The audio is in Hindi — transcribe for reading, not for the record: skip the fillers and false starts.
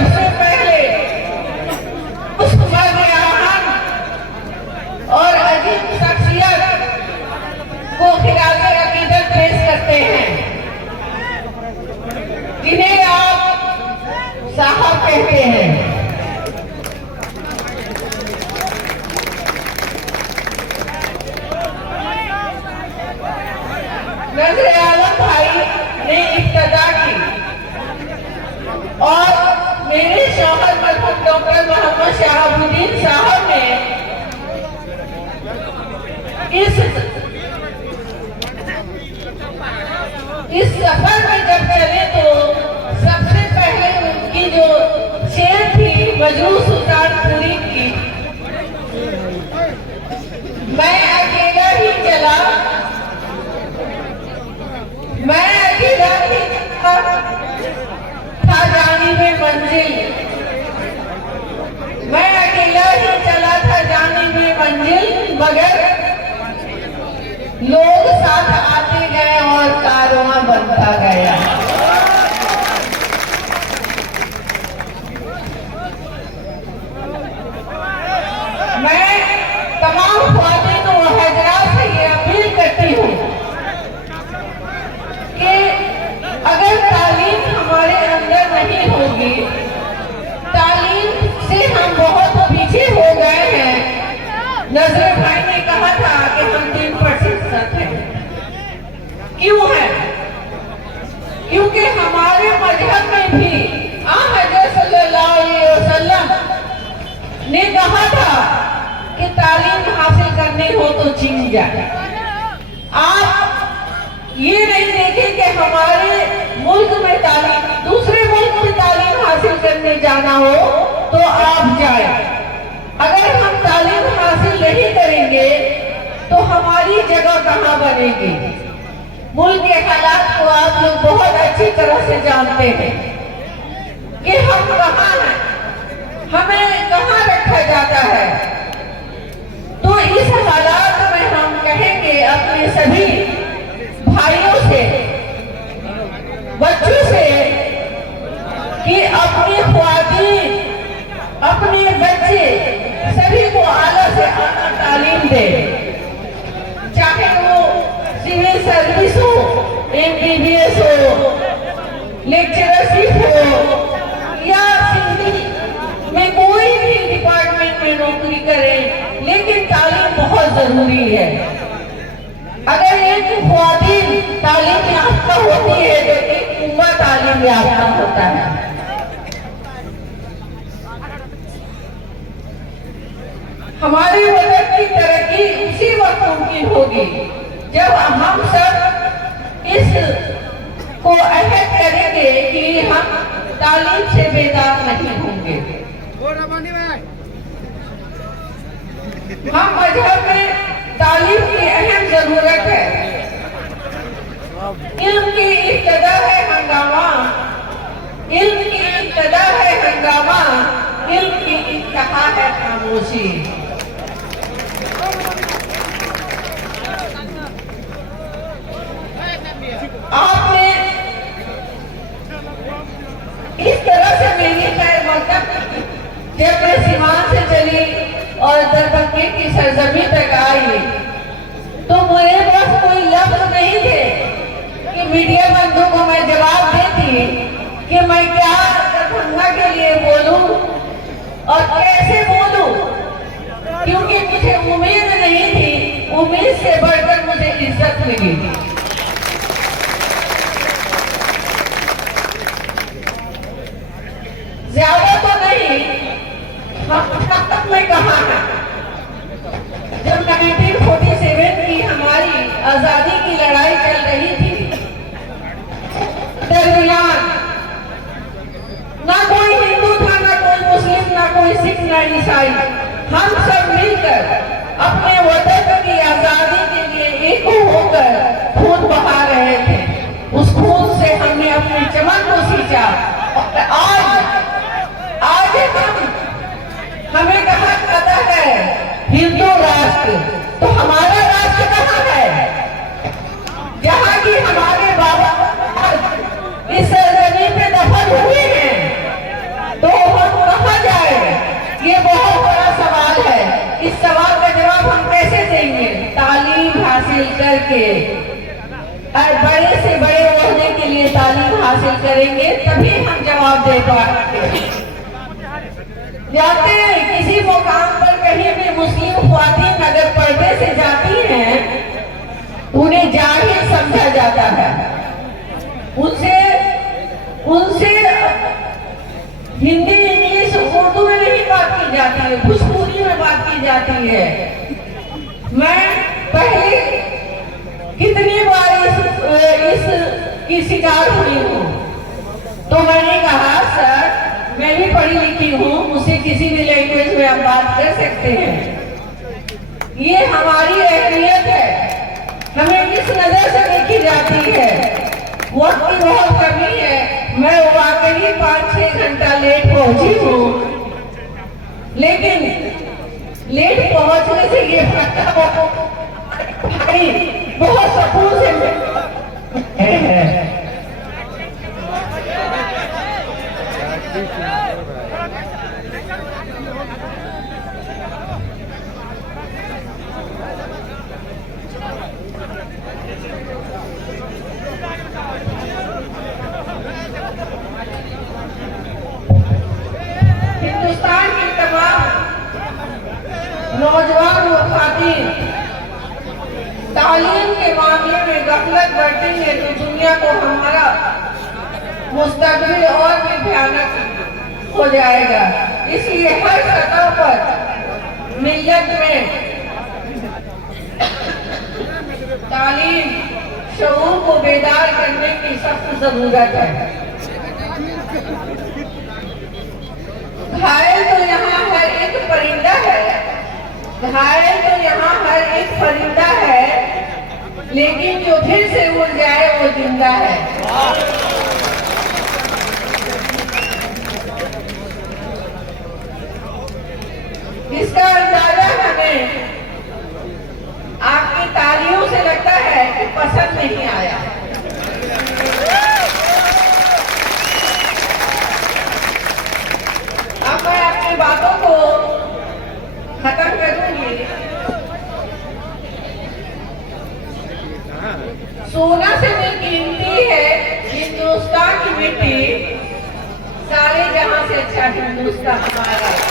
सबसे पहले उस मर्द और अजीब शख्सियत को खिलाफ अकीदत पेश करते हैं, जिन्हें आप साहब कहते हैं। नजर आलम भाई ने इब्तिदा की और मेरे शौहर मरहूम डॉक्टर मोहम्मद शहाबुद्दीन साहब ने इस सफर में जब चले तो सबसे पहले उनकी जो शेर थी मजरू सुल्तानपुरी की, मैं अकेला ही चला, मैं अकेला ही था जाने में मंजिल, मैं अकेला ही चला था जाने में मंजिल, मगर लोग साथ आते गए और कारवां बनता गया। मैं तमाम ख्वातीन और हजरात से ये अपील करती हूँ कि अगर तालीम हमारे अंदर नहीं होगी, तालीम से हम बहुत पीछे हो गए हैं। नजर भाई ने कहा था कि हम 3% हैं। क्यों है? क्योंकि हमारे मजहब में भी हज़रत सल्लल्लाहु अलैहि वसल्लम ने कहा था कि तालीम हासिल करनी हो तो चीन जाए। आप ये नहीं देखें कि हमारे मुल्क में तालीम, दूसरे मुल्क में तालीम हासिल करने जाना हो तो आप जाए। अगर हम तालीम हासिल नहीं करेंगे तो हमारी जगह कहाँ बनेगी? मुल्क के हालात को आप लोग बहुत अच्छी तरह से जानते हैं कि हम कहाँ हैं, हमें कहाँ रखा जाता है। तो इस हालात में हम कहेंगे अपने सभी भाइयों से, बच्चों से कि अपनी ख्वातीन, अपने बच्चे सभी को आला से आला तालीम दे, चाहे वो सिविल सर्विस हो, MBBS हो, लेक्चरशिप हो या सिंधी में कोई भी डिपार्टमेंट में नौकरी करे, लेकिन तालीम बहुत जरूरी है। अगर एक ख्वातीन तालीम याफ्ता होती है तो एक उम्मा तालीम याफ्ता होता है। हमारे वतन की तरक्की उसी वक्त मुमकिन होगी जब हम सब इस को अहद करेंगे कि हम तालीम से बेदार नहीं होंगे। हम मजहब में तालीम की अहम जरूरत है। इल्म की इब्तिदा है हंगामा, इल्म की इब्तिदा है हंगामा, इल्म की इंतहा है खामोशी। आपने इस तरह से मेरी खैर मकसद जब मैं सीमान से चली और दरबंके की सरजमी तक आई तो मेरे पास कोई लफ्ज नहीं थे कि मीडिया बंधु को मैं जवाब देती कि मैं क्या दरभंगा के लिए बोलूं और कैसे बोलूं, क्योंकि मुझे उम्मीद नहीं थी। उम्मीद से बढ़कर मुझे इज्जत मिली। ज्यादा तो नहीं, हकीकत में कहा है जब 1947 की हमारी आजादी की लड़ाई चल रही थी, दरमियान ना कोई हिंदू था, ना कोई मुस्लिम, ना कोई सिख, ना ईसाई, हम सब मिलकर अपने वतन की आजादी के लिए एक होकर खून बहा रहे थे। उस खून से हमने अपनी चमन को सींचा और आज हमें कहा जाता है हिंदू राष्ट्र, तो हमारा राष्ट्र कहाँ है? जहाँ की हमारे बाबा इस जमीन पे दफन हुए हैं, तो करेंगे तभी हम जवाब दे पाएंगे। जाते हैं किसी मुकाम पर कहीं भी मुस्लिम ख्वातीन अगर पर्दे से जाती हैं, उन्हें जाहिल समझा जाता है, उनसे हिंदी इंग्लिश उर्दू में नहीं बात की जाती है, भोजपुरी में बात की जाती है। मैं पहले कितनी बार इसकी शिकार हुई हूँ, तो मैंने कहा सर मैं भी पढ़ी लिखी हूँ, मुझसे किसी भी लैंग्वेज में आप बात कर सकते हैं, ये हमारी अहमियत है, हमें इस नजर से देखी जाती है, वक्त की बहुत कमी है। मैं वाकई 5-6 घंटा लेट पहुंची हूँ, लेकिन लेट पहुंचने से ये बहुत सुकून से हिंदुस्तान की तमाम नौजवान और खातीन तालीम के मामले में गफलत बरतेंगे तो दुनिया को हमारा मुस्तकबिल और भी भयानक हो जाएगा। इसलिए हर सतह पर मिल्लत में तालीम शऊर को बेदार करने की सख्त जरूरत है। घायल तो यहाँ हर एक परिंदा है, घायल तो यहाँ हर एक परिंदा है, लेकिन जो फिर से उड़ जाए वो जिंदा है। इसका अंदाजा हमें आपकी तालियों से लगता है कि पसंद नहीं आया। अब मैं अपनी बातों को खत्म करूंगी। सोना से भी कीमती है हिंदुस्तान की मिट्टी, सारे जहां से अच्छा हिंदुस्तान हमारा।